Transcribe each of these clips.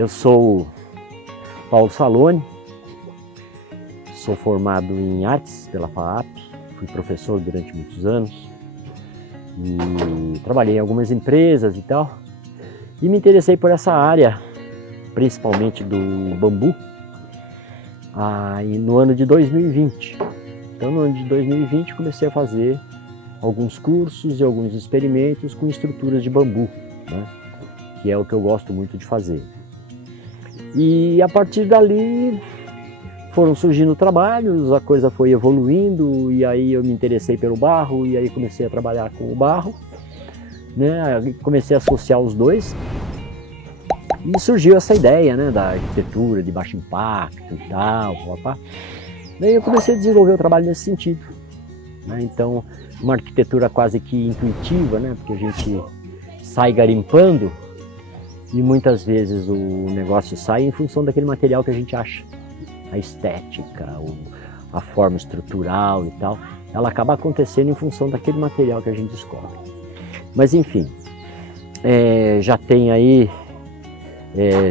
Eu sou Paulo Saloni, sou formado em artes pela FAAP, fui professor durante muitos anos e trabalhei em algumas empresas e tal. E me interessei por essa área, principalmente do bambu, no ano de 2020. Então no ano de 2020 comecei a fazer alguns cursos e alguns experimentos com estruturas de bambu, né? Que é o que eu gosto muito de fazer. E a partir dali foram surgindo trabalhos, a coisa foi evoluindo e aí eu me interessei pelo barro e aí comecei a trabalhar com o barro, né? Comecei a associar os dois e surgiu essa ideia, né, da arquitetura de baixo impacto e tal, papá. Daí eu comecei a desenvolver o trabalho nesse sentido, né? Então, uma arquitetura quase que intuitiva, né? Porque a gente sai garimpando e muitas vezes o negócio sai em função daquele material que a gente acha. A estética, a forma estrutural e tal, ela acaba acontecendo em função daquele material que a gente descobre. Mas enfim, já tem aí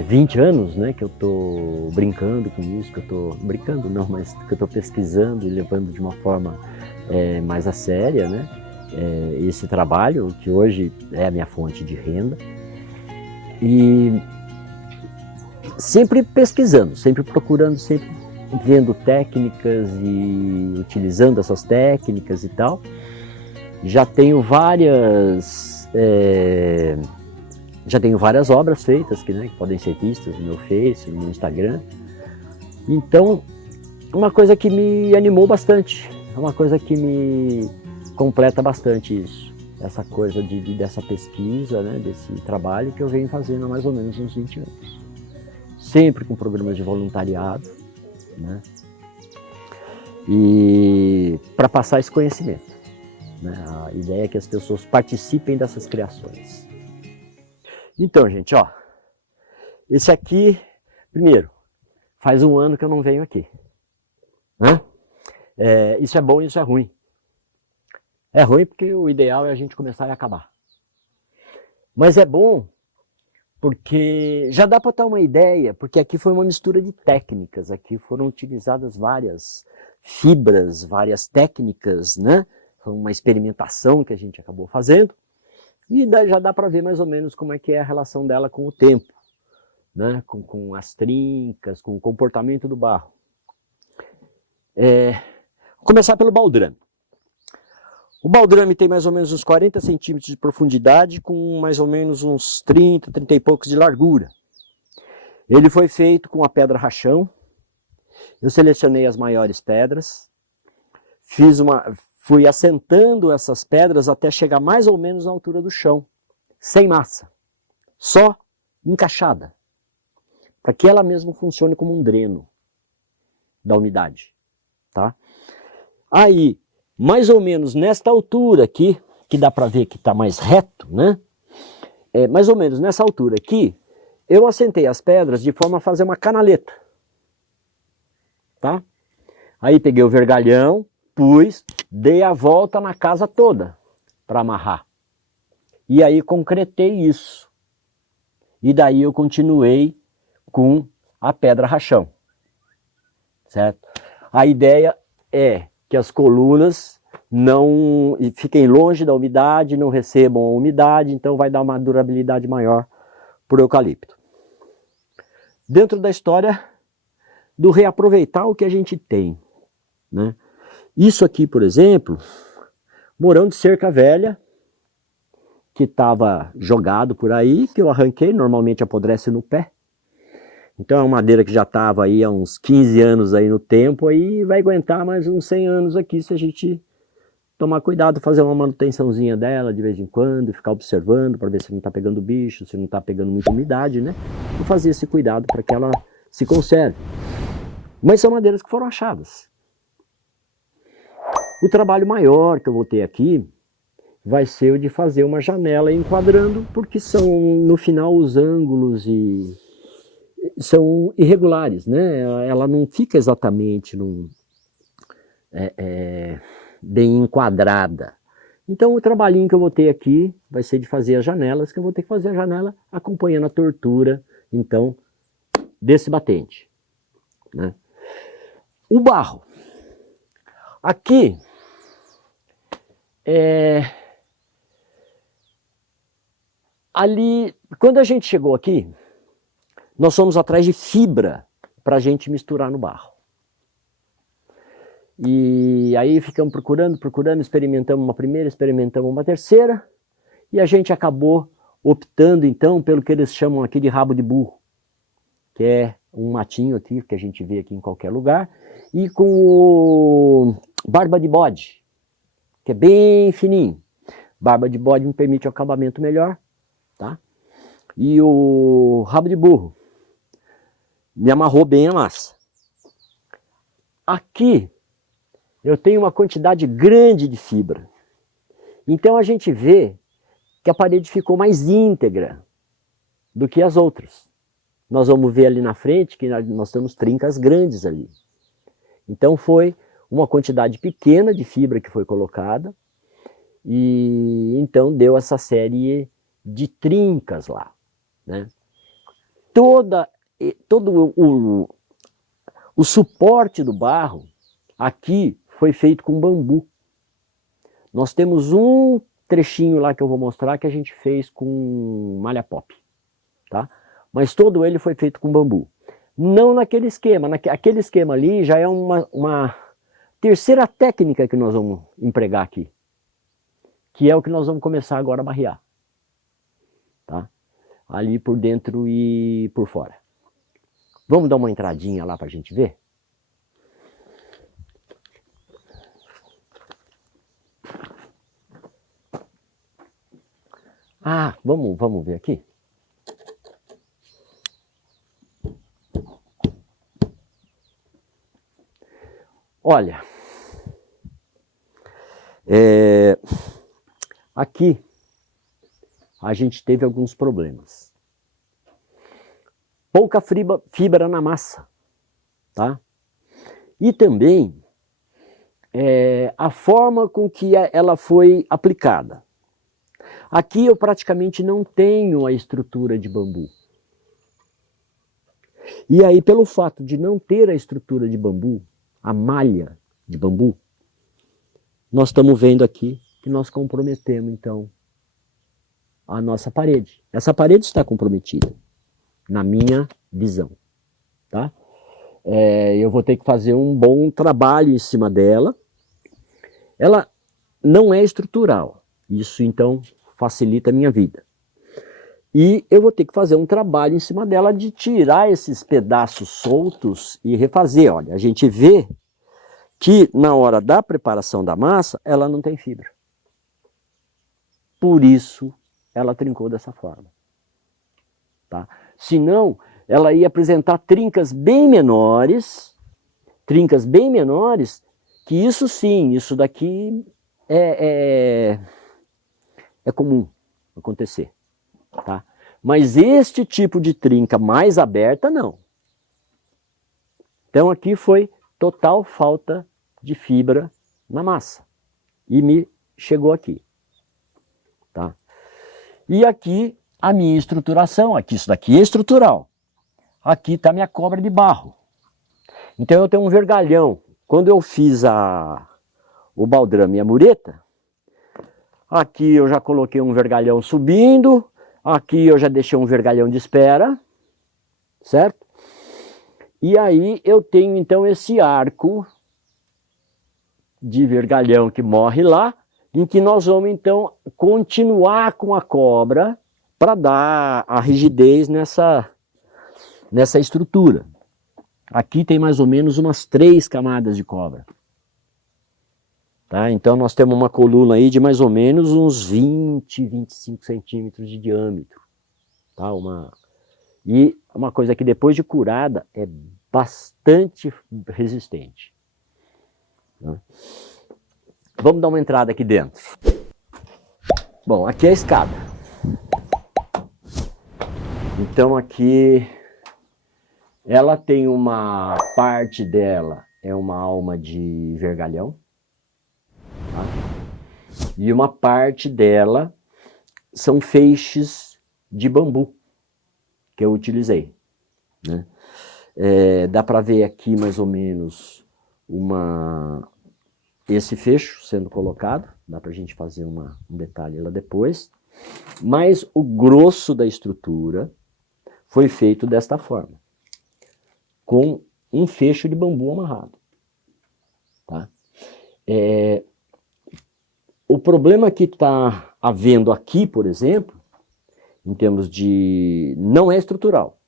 20 anos, né, que eu estou brincando com isso, que eu estou brincando não, mas que eu estou pesquisando e levando de uma forma mais a séria, né, esse trabalho, que hoje é a minha fonte de renda. E sempre pesquisando, sempre procurando, sempre vendo técnicas e utilizando essas técnicas e tal. Já tenho várias obras feitas que podem ser vistas no meu Face, no meu Instagram. Então, uma coisa que me animou bastante, é uma coisa que me completa bastante isso. Essa coisa dessa pesquisa, né, desse trabalho que eu venho fazendo há mais ou menos uns 20 anos. Sempre com programas de voluntariado, né? E para passar esse conhecimento, né? A ideia é que as pessoas participem dessas criações. Então, gente, ó, esse aqui, primeiro, faz um ano que eu não venho aqui, né? Isso é bom e isso é ruim. É ruim porque o ideal é a gente começar e acabar. Mas é bom porque já dá para ter uma ideia, porque aqui foi uma mistura de técnicas, aqui foram utilizadas várias fibras, várias técnicas, né? Foi uma experimentação que a gente acabou fazendo, e já dá para ver mais ou menos como é que é a relação dela com o tempo, né? Com as trincas, com o comportamento do barro. Vou começar pelo baldrame. O baldrame tem mais ou menos uns 40 centímetros de profundidade, com mais ou menos uns 30, 30 e poucos de largura. Ele foi feito com a pedra rachão. Eu selecionei as maiores pedras, fui assentando essas pedras até chegar mais ou menos na altura do chão, sem massa, só encaixada, para que ela mesma funcione como um dreno da umidade, tá? Aí, mais ou menos nesta altura aqui, que dá para ver que está mais reto, né? Mais ou menos nessa altura aqui, eu assentei as pedras de forma a fazer uma canaleta, tá? Aí peguei o vergalhão, dei a volta na casa toda para amarrar. E aí concretei isso. E daí eu continuei com a pedra rachão, certo? A ideia é que as colunas não fiquem longe da umidade, não recebam a umidade, então vai dar uma durabilidade maior para o eucalipto. Dentro da história do reaproveitar o que a gente tem, né? Isso aqui, por exemplo, morão de cerca velha, que estava jogado por aí, que eu arranquei, normalmente apodrece no pé. Então é uma madeira que já estava aí há uns 15 anos aí no tempo, aí vai aguentar mais uns 100 anos aqui se a gente tomar cuidado, fazer uma manutençãozinha dela de vez em quando, ficar observando para ver se não está pegando bicho, se não está pegando muita umidade, né? E fazer esse cuidado para que ela se conserve. Mas são madeiras que foram achadas. O trabalho maior que eu vou ter aqui vai ser o de fazer uma janela enquadrando, porque são, no final, os ângulos são irregulares, né? Ela não fica exatamente bem enquadrada. Então o trabalhinho que eu vou ter aqui vai ser de fazer as janelas, que eu vou ter que fazer a janela acompanhando a tortura, então, desse batente, né? O barro. Aqui, ali, quando a gente chegou aqui, nós fomos atrás de fibra para a gente misturar no barro. E aí ficamos procurando, experimentamos uma primeira, experimentamos uma terceira, e a gente acabou optando então pelo que eles chamam aqui de rabo de burro, que é um matinho aqui que a gente vê aqui em qualquer lugar, e com o barba de bode, que é bem fininho. Barba de bode me permite um acabamento melhor, tá? E o rabo de burro me amarrou bem a massa. Aqui eu tenho uma quantidade grande de fibra. Então a gente vê que a parede ficou mais íntegra do que as outras. Nós vamos ver ali na frente que nós temos trincas grandes ali. Então foi uma quantidade pequena de fibra que foi colocada e então deu essa série de trincas lá, né? Todo o suporte do barro aqui foi feito com bambu. Nós temos um trechinho lá que eu vou mostrar que a gente fez com malha pop, tá? Mas todo ele foi feito com bambu. Não naquele esquema, aquele esquema ali já é uma terceira técnica que nós vamos empregar aqui, que é o que nós vamos começar agora a barrear, tá? Ali por dentro e por fora. Vamos dar uma entradinha lá para a gente ver? Ah, vamos ver aqui. Olha, aqui a gente teve alguns problemas. Pouca fibra na massa, tá? E também a forma com que ela foi aplicada. Aqui eu praticamente não tenho a estrutura de bambu. E aí, pelo fato de não ter a estrutura de bambu, a malha de bambu, nós estamos vendo aqui que nós comprometemos, então, a nossa parede. Essa parede está comprometida, na minha visão, tá? Eu vou ter que fazer um bom trabalho em cima dela. Ela não é estrutural, isso, então, facilita a minha vida. E eu vou ter que fazer um trabalho em cima dela de tirar esses pedaços soltos e refazer. Olha, a gente vê que na hora da preparação da massa, ela não tem fibra. Por isso, ela trincou dessa forma. Tá? Senão, ela ia apresentar trincas bem menores, que isso sim, isso daqui é comum acontecer. Tá? Mas este tipo de trinca mais aberta, não. Então aqui foi total falta de fibra na massa. E me chegou aqui. Tá? E aqui a minha estruturação, aqui isso daqui é estrutural. Aqui está minha cobra de barro. Então eu tenho um vergalhão. Quando eu fiz o baldrame e a mureta, aqui eu já coloquei um vergalhão subindo, aqui eu já deixei um vergalhão de espera, certo? E aí eu tenho então esse arco de vergalhão que morre lá, em que nós vamos então continuar com a cobra para dar a rigidez nessa estrutura. Aqui tem mais ou menos umas 3 camadas de cobra. Tá? Então nós temos uma coluna aí de mais ou menos uns 20, 25 centímetros de diâmetro. Tá? E uma coisa que depois de curada é bastante resistente. Tá? Vamos dar uma entrada aqui dentro. Bom, aqui é a escada. Então aqui ela tem uma parte dela, é uma alma de vergalhão. Tá? E uma parte dela são feixes de bambu que eu utilizei. né? Dá para ver aqui mais ou menos esse fecho sendo colocado, dá para a gente fazer um detalhe lá depois, mas o grosso da estrutura foi feito desta forma, com um fecho de bambu amarrado. Tá? O problema que está havendo aqui, por exemplo, em termos de... não é estrutural.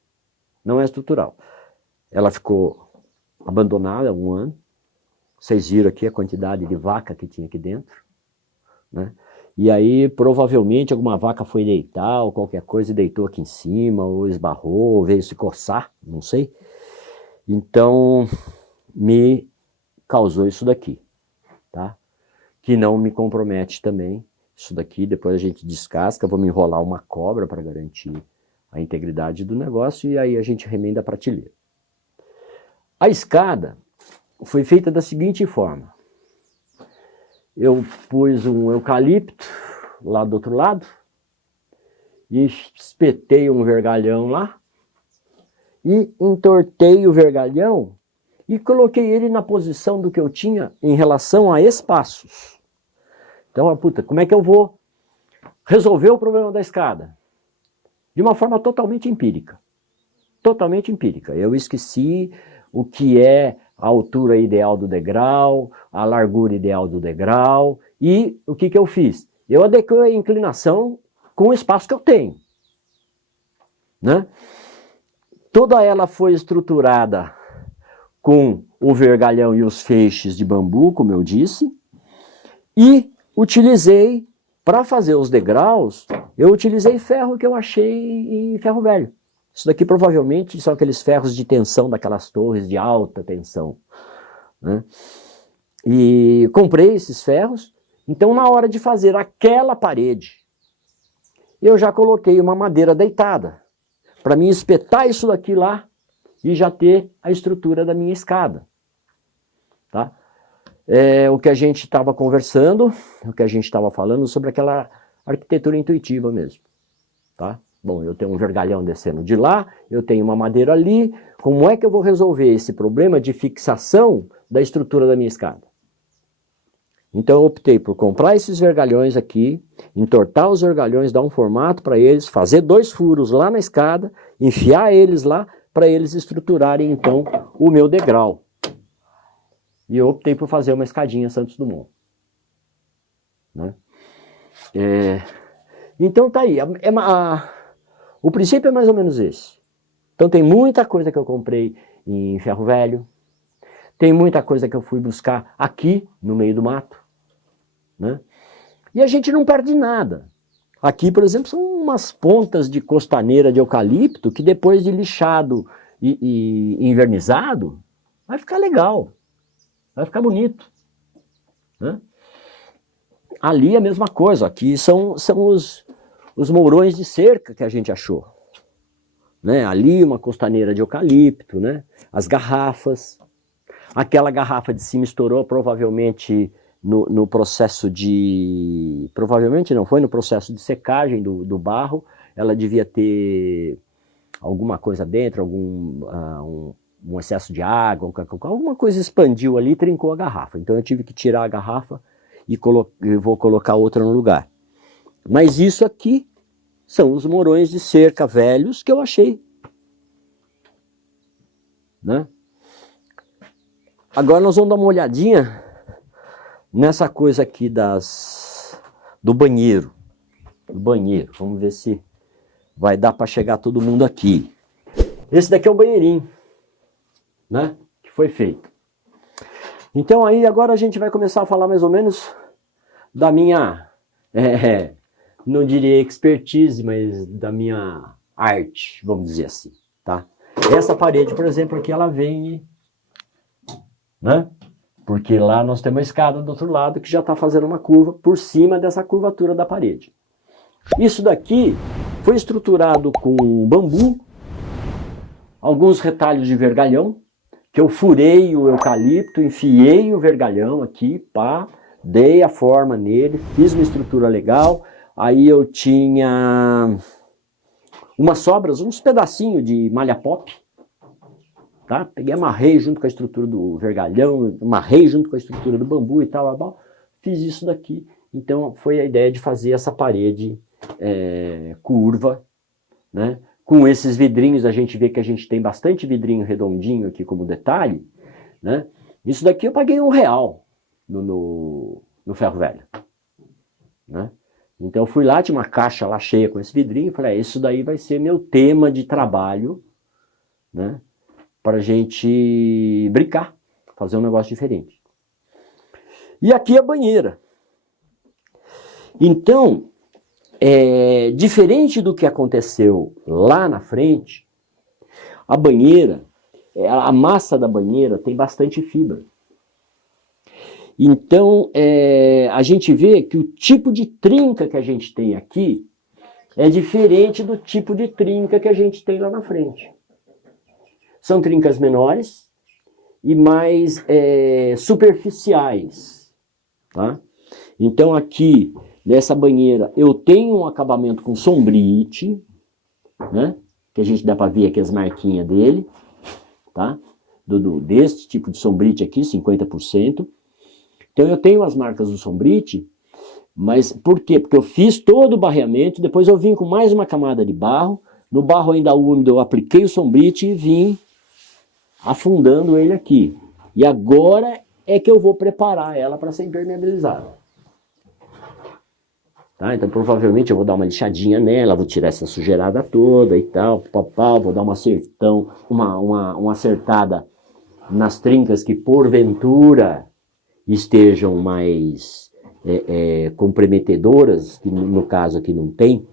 Não é estrutural. Ela ficou abandonada há 1 ano. Vocês viram aqui a quantidade de vaca que tinha aqui dentro, né? E aí, provavelmente, alguma vaca foi deitar ou qualquer coisa e deitou aqui em cima, ou esbarrou, ou veio se coçar, não sei. Então, me causou isso daqui, tá? Que não me compromete também. Isso daqui, depois a gente descasca, vou me enrolar uma cobra para garantir a integridade do negócio e aí a gente remenda a prateleira. A escada foi feita da seguinte forma. Eu pus um eucalipto lá do outro lado e espetei um vergalhão lá e entortei o vergalhão e coloquei ele na posição do que eu tinha em relação a espaços. Então, puta, como é que eu vou resolver o problema da escada? De uma forma totalmente empírica. Totalmente empírica. Eu esqueci o que é a altura ideal do degrau, a largura ideal do degrau, e o que eu fiz? Eu adequei a inclinação com o espaço que eu tenho, né? Toda ela foi estruturada com o vergalhão e os feixes de bambu, como eu disse, e utilizei, para fazer os degraus, eu utilizei ferro que eu achei em ferro velho. Isso daqui provavelmente são aqueles ferros de tensão daquelas torres de alta tensão, né? E comprei esses ferros, então na hora de fazer aquela parede, eu já coloquei uma madeira deitada, para mim espetar isso daqui lá e já ter a estrutura da minha escada, tá? O que a gente estava conversando, o que a gente estava falando sobre aquela arquitetura intuitiva mesmo, tá? Bom, eu tenho um vergalhão descendo de lá, eu tenho uma madeira ali, como é que eu vou resolver esse problema de fixação da estrutura da minha escada? Então eu optei por comprar esses vergalhões aqui, entortar os vergalhões, dar um formato para eles, fazer 2 furos lá na escada, enfiar eles lá, para eles estruturarem então o meu degrau. E eu optei por fazer uma escadinha Santos Dumont, né? Então tá aí, o princípio é mais ou menos esse. Então tem muita coisa que eu comprei em ferro velho, tem muita coisa que eu fui buscar aqui no meio do mato, né? E a gente não perde nada. Aqui, por exemplo, são umas pontas de costaneira de eucalipto que depois de lixado e invernizado, vai ficar legal, vai ficar bonito, né? Ali a mesma coisa, aqui são os mourões de cerca que a gente achou, né? Ali uma costaneira de eucalipto, né? As garrafas, aquela garrafa de cima estourou provavelmente no processo de... provavelmente não, foi no processo de secagem do barro, ela devia ter alguma coisa dentro, um excesso de água, alguma coisa expandiu ali e trincou a garrafa, então eu tive que tirar a garrafa e vou colocar outra no lugar. Mas isso aqui são os mourões de cerca velhos que eu achei, né? Agora nós vamos dar uma olhadinha nessa coisa aqui do banheiro. Vamos ver se vai dar para chegar todo mundo aqui. Esse daqui é o banheirinho, né? Que foi feito. Então aí agora a gente vai começar a falar mais ou menos da minha, não diria expertise, mas da minha arte, vamos dizer assim, tá? Essa parede, por exemplo, aqui ela vem, né? Porque lá nós temos uma escada do outro lado que já está fazendo uma curva por cima dessa curvatura da parede. Isso daqui foi estruturado com bambu, alguns retalhos de vergalhão, que eu furei o eucalipto, enfiei o vergalhão aqui, pá, dei a forma nele, fiz uma estrutura legal, aí eu tinha umas sobras, uns pedacinhos de malha pop, tá? Peguei, amarrei junto com a estrutura do vergalhão, amarrei junto com a estrutura do bambu e tal, fiz isso daqui. Então foi a ideia de fazer essa parede curva, né? Com esses vidrinhos, a gente vê que a gente tem bastante vidrinho redondinho aqui como detalhe, né? Isso daqui eu paguei R$1 no ferro velho, né? Então eu fui lá, tinha uma caixa lá cheia com esse vidrinho, falei, isso daí vai ser meu tema de trabalho, né? Para a gente brincar, fazer um negócio diferente. E aqui a banheira. Então, diferente do que aconteceu lá na frente, a banheira, a massa da banheira tem bastante fibra. Então, a gente vê que o tipo de trinca que a gente tem aqui é diferente do tipo de trinca que a gente tem lá na frente. São trincas menores e mais superficiais, tá? Então aqui, nessa banheira, eu tenho um acabamento com sombrite, né? Que a gente dá para ver aqui as marquinhas dele, tá? Deste tipo de sombrite aqui, 50%. Então eu tenho as marcas do sombrite, mas por quê? Porque eu fiz todo o barreamento, depois eu vim com mais uma camada de barro, no barro ainda úmido eu apliquei o sombrite e vim afundando ele aqui. E agora é que eu vou preparar ela para ser impermeabilizada. Tá? Então provavelmente eu vou dar uma lixadinha nela, vou tirar essa sujeirada toda e tal, vou dar uma acertada nas trincas que porventura estejam mais comprometedoras, que no caso aqui não tem,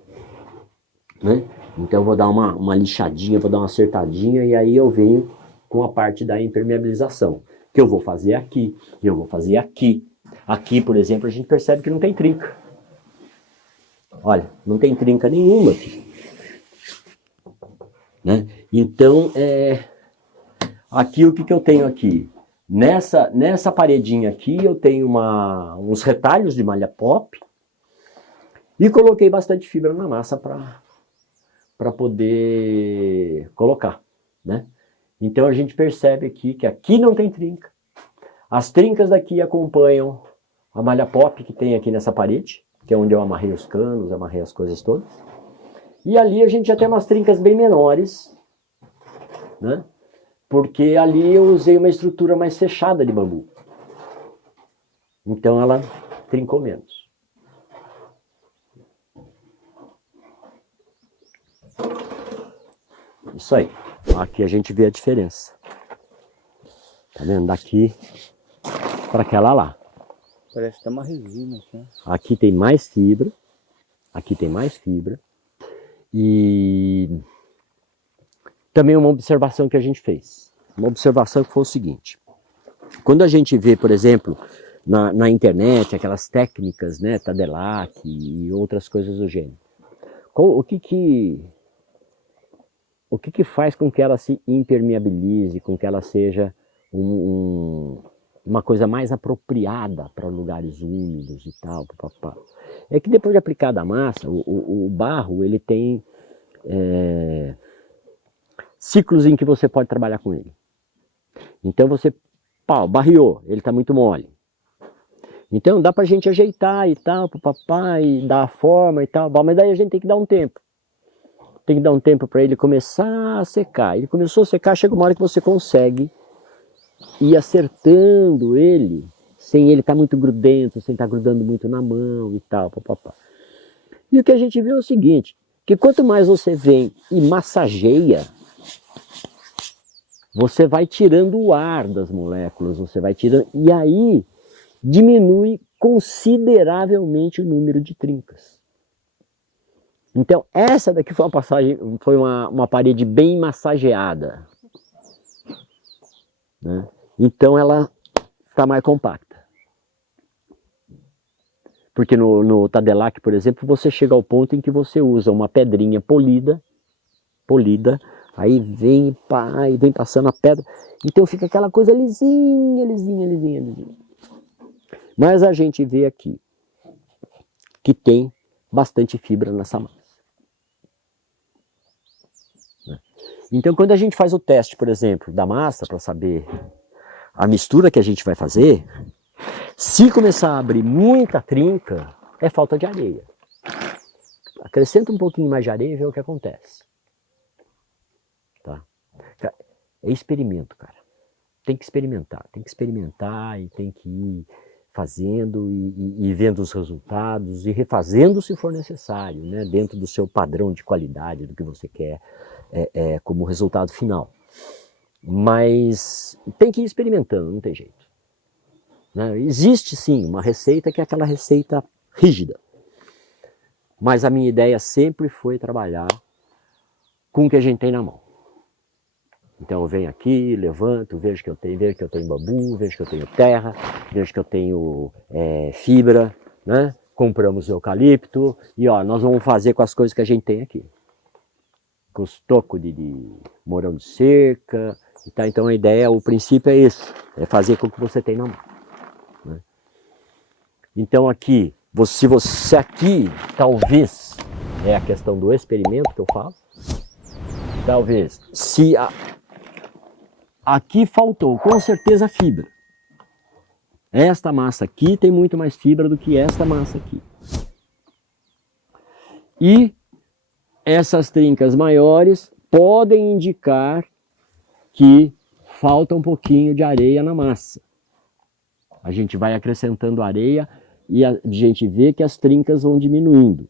né? Então eu vou dar uma lixadinha, vou dar uma acertadinha e aí eu venho com a parte da impermeabilização, que eu vou fazer aqui, e eu vou fazer aqui. Aqui, por exemplo, a gente percebe que não tem trinca. Olha, não tem trinca nenhuma aqui, né? Então, aqui o que eu tenho aqui? Nessa paredinha aqui eu tenho uns retalhos de malha pop e coloquei bastante fibra na massa para poder colocar, né? Então a gente percebe aqui que aqui não tem trinca. As trincas daqui acompanham a malha pop que tem aqui nessa parede, que é onde eu amarrei os canos, amarrei as coisas todas. E ali a gente já tem umas trincas bem menores, né? Porque ali eu usei uma estrutura mais fechada de bambu. Então ela trincou menos. Isso aí. Aqui a gente vê a diferença. Tá vendo? Daqui para aquela lá. Parece até uma resina. Né? Aqui tem mais fibra. Aqui tem mais fibra. E também uma observação que a gente fez. Uma observação que foi o seguinte. Quando a gente vê, por exemplo, na internet, aquelas técnicas, né, Tadelac e outras coisas do gênero. O que faz com que ela se impermeabilize, com que ela seja uma coisa mais apropriada para lugares úmidos e tal, papapá. É que depois de aplicada a massa, o barro ele tem ciclos em que você pode trabalhar com ele. Então você, barreou, ele está muito mole. Então dá para a gente ajeitar e tal, papapá, e dar a forma e tal, mas daí a gente tem que dar um tempo. Tem que dar um tempo para ele começar a secar. Ele começou a secar, chega uma hora que você consegue ir acertando ele, sem ele estar muito grudento, sem estar grudando muito na mão e tal, papapá. E o que a gente viu é o seguinte, que quanto mais você vem e massageia, você vai tirando o ar das moléculas, você vai tirando, e aí diminui consideravelmente o número de trincas. Então essa daqui foi uma parede bem massageada, né? Então ela está mais compacta. Porque no Tadelac, por exemplo, você chega ao ponto em que você usa uma pedrinha polida, aí vem passando a pedra, então fica aquela coisa lisinha. Mas a gente vê aqui que tem bastante fibra nessa massa. Então, quando a gente faz o teste, por exemplo, da massa, para saber a mistura que a gente vai fazer, se começar a abrir muita trinca, é falta de areia. Acrescenta um pouquinho mais de areia e vê o que acontece. Tá? É experimento, cara. Tem que experimentar e tem que ir fazendo e vendo os resultados e refazendo se for necessário, né? Dentro do seu padrão de qualidade, do que você quer como resultado final. Mas tem que ir experimentando, não tem jeito. Né? Existe sim uma receita que é aquela receita rígida. Mas a minha ideia sempre foi trabalhar com o que a gente tem na mão. Então eu venho aqui, levanto, vejo que eu tenho bambu, vejo que eu tenho terra, vejo que eu tenho fibra, né? Compramos eucalipto e ó, nós vamos fazer com as coisas que a gente tem aqui. Com os tocos de morão de cerca. Tá? Então a ideia, o princípio é esse, é fazer com o que você tem na mão. Né? Então aqui, se você aqui, talvez, é a questão do experimento que eu falo, talvez, se aqui faltou com certeza fibra. Esta massa aqui tem muito mais fibra do que esta massa aqui. E essas trincas maiores podem indicar que falta um pouquinho de areia na massa. A gente vai acrescentando areia e a gente vê que as trincas vão diminuindo.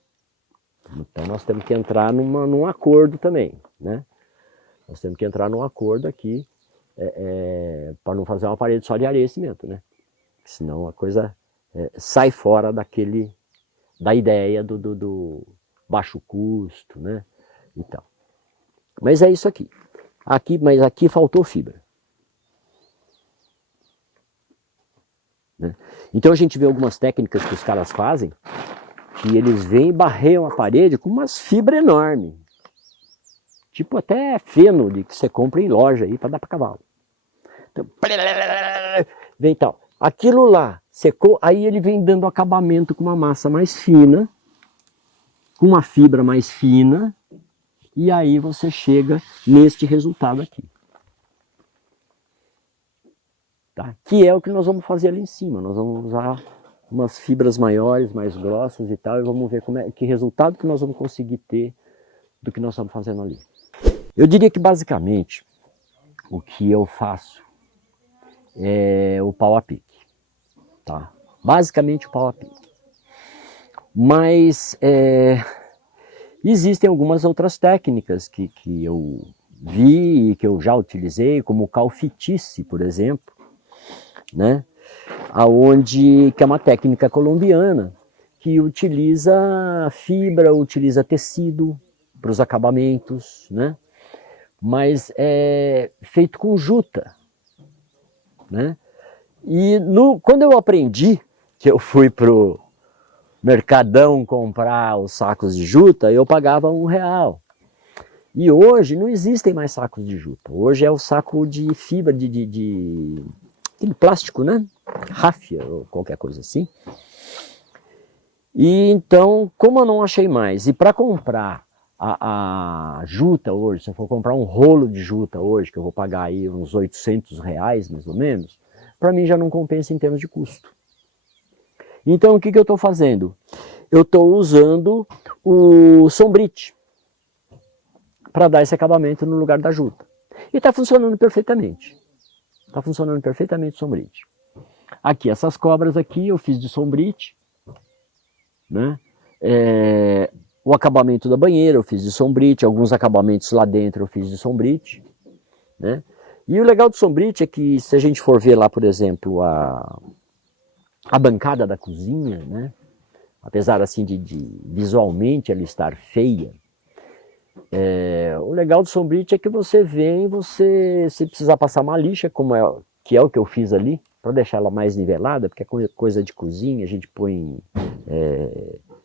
Então nós temos que entrar num acordo também, né? Nós temos que entrar num acordo aqui para não fazer uma parede só de areia e cimento, né? Senão a coisa sai fora da ideia do baixo custo, né? E tal. Mas é isso aqui. Mas aqui faltou fibra. Né? Então a gente vê algumas técnicas que os caras fazem, que eles vêm e barreiam a parede com umas fibras enormes. Tipo até feno que você compra em loja aí para dar para cavalo. Então, vem tal. Aquilo lá secou, aí ele vem dando acabamento com uma massa mais fina, com uma fibra mais fina, e aí você chega neste resultado aqui. Tá? Que é o que nós vamos fazer ali em cima. Nós vamos usar umas fibras maiores, mais grossas e tal, e vamos ver que resultado que nós vamos conseguir ter do que nós estamos fazendo ali. Eu diria que basicamente o que eu faço é o pau a pique. Tá? Basicamente o pau a pique. Mas existem algumas outras técnicas que eu vi e que eu já utilizei, como o calfitice, por exemplo, né? Que é uma técnica colombiana que utiliza fibra, utiliza tecido para os acabamentos, né? Mas é feito com juta, né? E quando eu aprendi, que eu fui pro Mercadão comprar os sacos de juta, eu pagava R$1. E hoje não existem mais sacos de juta. Hoje é o saco de fibra, de plástico, né? Ráfia ou qualquer coisa assim. E então, como eu não achei mais, e para comprar a juta hoje, se eu for comprar um rolo de juta hoje, que eu vou pagar aí uns R$800 mais ou menos, para mim já não compensa em termos de custo. Então o que eu estou fazendo? Eu estou usando o sombrite para dar esse acabamento no lugar da juta. E está funcionando perfeitamente. Está funcionando perfeitamente o sombrite. Aqui, essas cobras aqui eu fiz de sombrite, né? O acabamento da banheira eu fiz de sombrite, alguns acabamentos lá dentro eu fiz de sombrite, né? E o legal do sombrite é que se a gente for ver lá, por exemplo, a bancada da cozinha, né? Apesar assim de visualmente ela estar feia, o legal do sombrite é que você vem, se precisar passar uma lixa, que é o que eu fiz ali, para deixar ela mais nivelada, porque é coisa de cozinha, a gente põe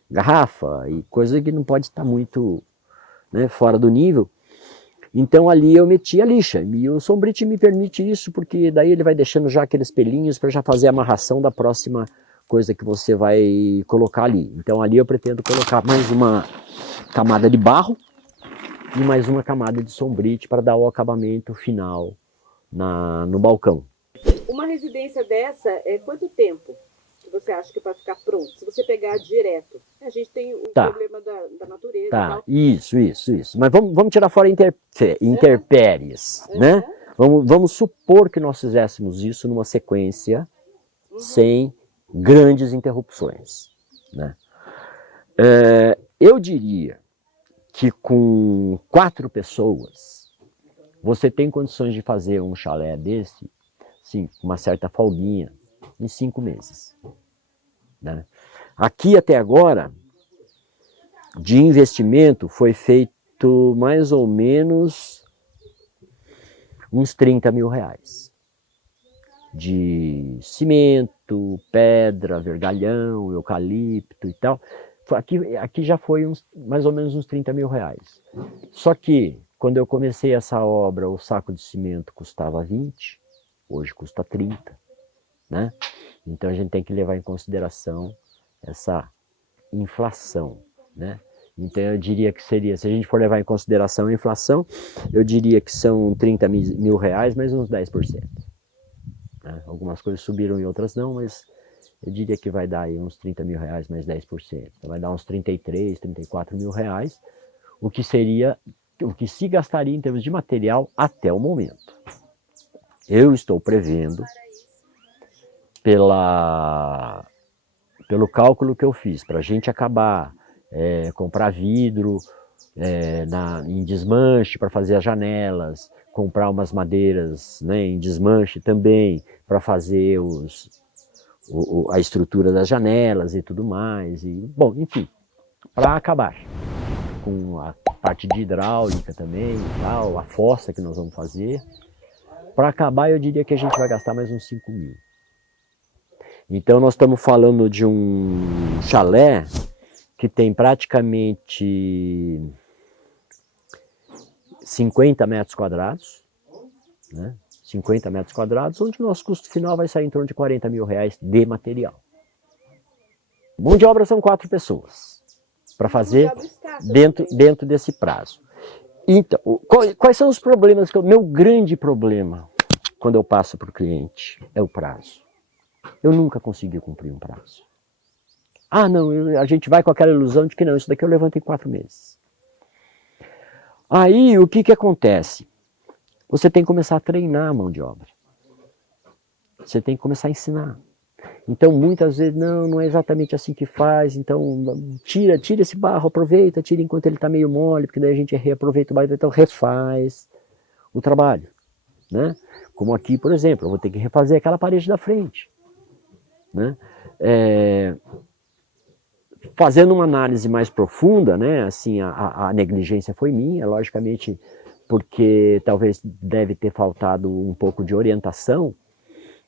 garrafa e coisa que não pode estar muito, né, fora do nível. Então ali eu meti a lixa, e o sombrite me permite isso, porque daí ele vai deixando já aqueles pelinhos para já fazer a amarração da próxima coisa que você vai colocar ali. Então ali eu pretendo colocar mais uma camada de barro, e mais uma camada de sombrite para dar o acabamento final no balcão. Uma residência dessa, quanto tempo que você acha que para ficar pronto? Se você pegar direto. A gente tem o problema da natureza. Tá, e tal. Isso. Mas vamos tirar fora intempéries, né? Vamos supor que nós fizéssemos isso numa sequência sem grandes interrupções, né? Eu diria que com 4 pessoas, você tem condições de fazer um chalé desse, sim, com uma certa folguinha, em 5 meses. Né? Aqui até agora, de investimento, foi feito mais ou menos uns 30 mil reais. De cimento, pedra, vergalhão, eucalipto e tal. Aqui já foi mais ou menos uns 30 mil reais. Só que, quando eu comecei essa obra, o saco de cimento custava 20, hoje custa 30. Né? Então a gente tem que levar em consideração essa inflação. Né? Então eu diria que seria, se a gente for levar em consideração a inflação, eu diria que são 30 mil reais, mais uns 10%. Né? Algumas coisas subiram e outras não, mas eu diria que vai dar aí uns 30 mil reais mais 10%. Então vai dar uns 33, 34 mil reais, o que se gastaria em termos de material até o momento. Eu estou prevendo, pelo cálculo que eu fiz, para a gente acabar, comprar vidro em desmanche para fazer as janelas, comprar umas madeiras, né, em desmanche também para fazer a estrutura das janelas e tudo mais. Bom, enfim, para acabar com a parte de hidráulica também, tal, a fossa que nós vamos fazer. Para acabar, eu diria que a gente vai gastar mais uns 5 mil. Então nós estamos falando de um chalé que tem praticamente 50 metros quadrados, né? 50 metros quadrados, onde o nosso custo final vai sair em torno de 40 mil reais de material. Mão de obra são 4 pessoas para fazer dentro desse prazo. Então, quais são os problemas? Meu grande problema quando eu passo para o cliente é o prazo. Eu nunca consegui cumprir um prazo. Ah, não, a gente vai com aquela ilusão de que não, isso daqui eu levanto em 4 meses. Aí, o que acontece? Você tem que começar a treinar a mão de obra. Você tem que começar a ensinar. Então, muitas vezes, não é exatamente assim que faz, então tira esse barro, aproveita, tira enquanto ele está meio mole, porque daí a gente reaproveita o barro, então refaz o trabalho. Né? Como aqui, por exemplo, eu vou ter que refazer aquela parede da frente. Né? Fazendo uma análise mais profunda, né? Assim, a negligência foi minha, logicamente, porque talvez deve ter faltado um pouco de orientação,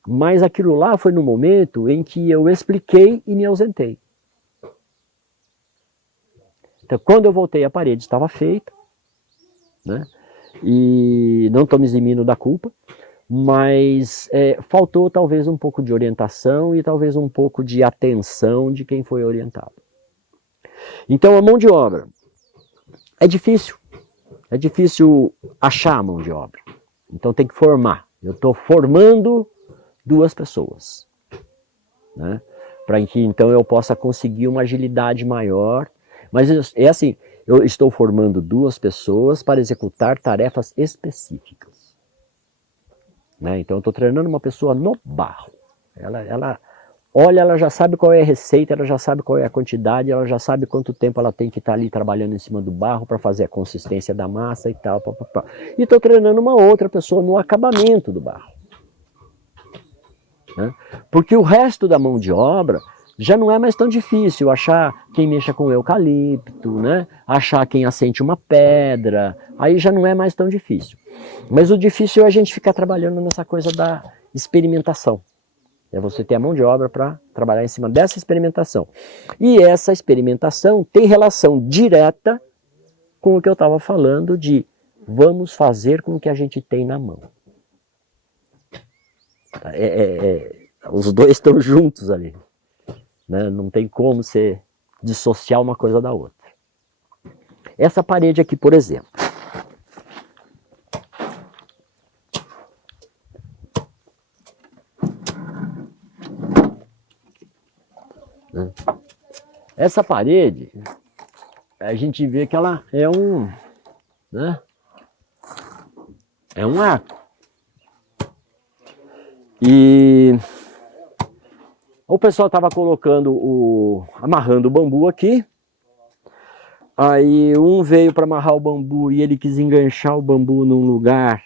mas aquilo lá foi no momento em que eu expliquei e me ausentei. Então, quando eu voltei, a parede estava feita, né? E não estou me eximindo da culpa, mas faltou talvez um pouco de orientação e talvez um pouco de atenção de quem foi orientado. Então a mão de obra é difícil achar a mão de obra, então tem que formar. Eu estou formando 2 pessoas, né? Para que então eu possa conseguir uma agilidade maior, mas é assim, eu estou formando 2 pessoas para executar tarefas específicas. Né? Então eu estou treinando uma pessoa no barro. Ela olha, ela já sabe qual é a receita, ela já sabe qual é a quantidade, ela já sabe quanto tempo ela tem que estar ali trabalhando em cima do barro para fazer a consistência da massa e tal. E estou treinando uma outra pessoa no acabamento do barro. Né? Porque o resto da mão de obra já não é mais tão difícil, achar quem mexa com eucalipto, né? Achar quem assente uma pedra, aí já não é mais tão difícil. Mas o difícil é a gente ficar trabalhando nessa coisa da experimentação. É você ter a mão de obra para trabalhar em cima dessa experimentação. E essa experimentação tem relação direta com o que eu estava falando de vamos fazer com o que a gente tem na mão. Os dois estão juntos ali. Né? Não tem como você dissociar uma coisa da outra. Essa parede aqui, por exemplo, essa parede, a gente vê que ela é um, né? É um arco. E o pessoal estava amarrando o bambu aqui. Aí um veio para amarrar o bambu e ele quis enganchar o bambu num lugar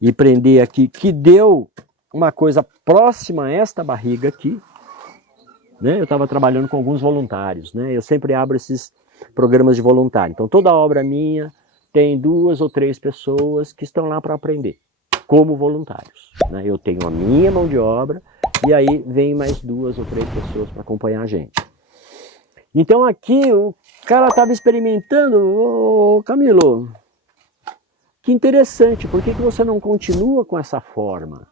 e prender aqui, que deu uma coisa próxima a esta barriga aqui. Né? Eu estava trabalhando com alguns voluntários, né? Eu sempre abro esses programas de voluntário. Então toda obra minha tem 2 ou 3 pessoas que estão lá para aprender, como voluntários. Né? Eu tenho a minha mão de obra e aí vem mais 2 ou 3 pessoas para acompanhar a gente. Então aqui o cara estava experimentando, ô Camilo, que interessante, por que você não continua com essa forma?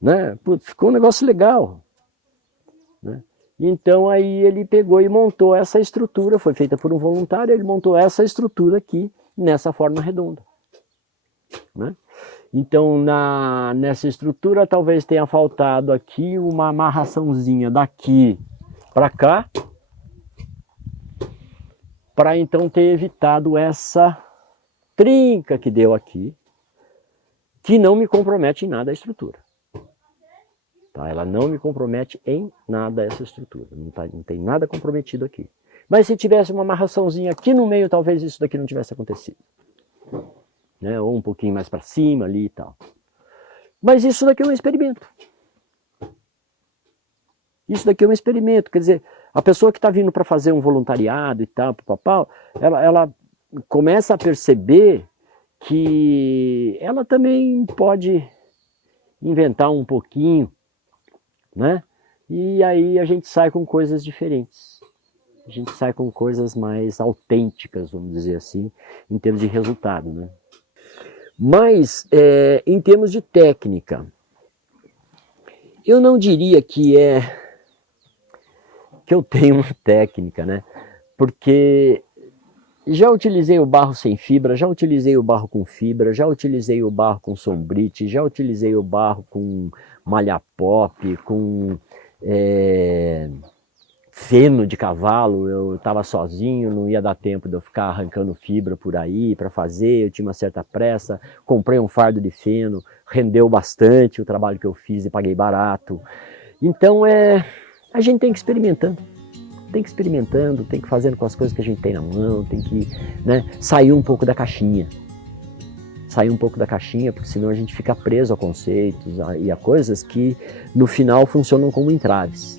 Né? Putz, ficou um negócio legal. Né? Então aí ele pegou e montou essa estrutura, foi feita por um voluntário, ele montou essa estrutura aqui, nessa forma redonda. Né? Então nessa estrutura talvez tenha faltado aqui uma amarraçãozinha daqui para cá, para então ter evitado essa trinca que deu aqui, que não me compromete em nada a estrutura. Tá? Ela não me compromete em nada essa estrutura, não tem nada comprometido aqui. Mas se tivesse uma amarraçãozinha aqui no meio, talvez isso daqui não tivesse acontecido. Né? Ou um pouquinho mais para cima ali e tal. Mas isso daqui é um experimento. Isso daqui é um experimento, quer dizer, a pessoa que está vindo para fazer um voluntariado e tal, ela começa a perceber que ela também pode inventar um pouquinho, né? E aí a gente sai com coisas diferentes. A gente sai com coisas mais autênticas, vamos dizer assim, em termos de resultado, né? Mas, em termos de técnica, eu não diria que eu tenho uma técnica, né? Porque já utilizei o barro sem fibra, já utilizei o barro com fibra, já utilizei o barro com sombrite, já utilizei o barro com malha pop, com feno de cavalo. Eu estava sozinho, não ia dar tempo de eu ficar arrancando fibra por aí para fazer, eu tinha uma certa pressa, comprei um fardo de feno, rendeu bastante o trabalho que eu fiz e paguei barato. Então a gente tem que ir experimentando, tem que ir fazendo com as coisas que a gente tem na mão, tem que, né, sair um pouco da caixinha. Porque senão a gente fica preso a conceitos e a coisas que no final funcionam como entraves.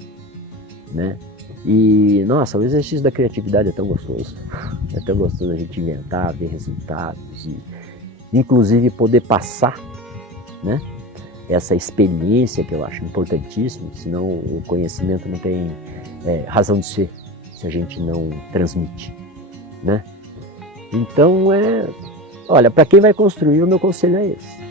Né? E, nossa, o exercício da criatividade é tão gostoso. É tão gostoso a gente inventar, ver resultados e, inclusive, poder passar, né? Essa experiência que eu acho importantíssimo, senão o conhecimento não tem razão de ser, se a gente não transmite, né? Então, olha, para quem vai construir, o meu conselho é esse.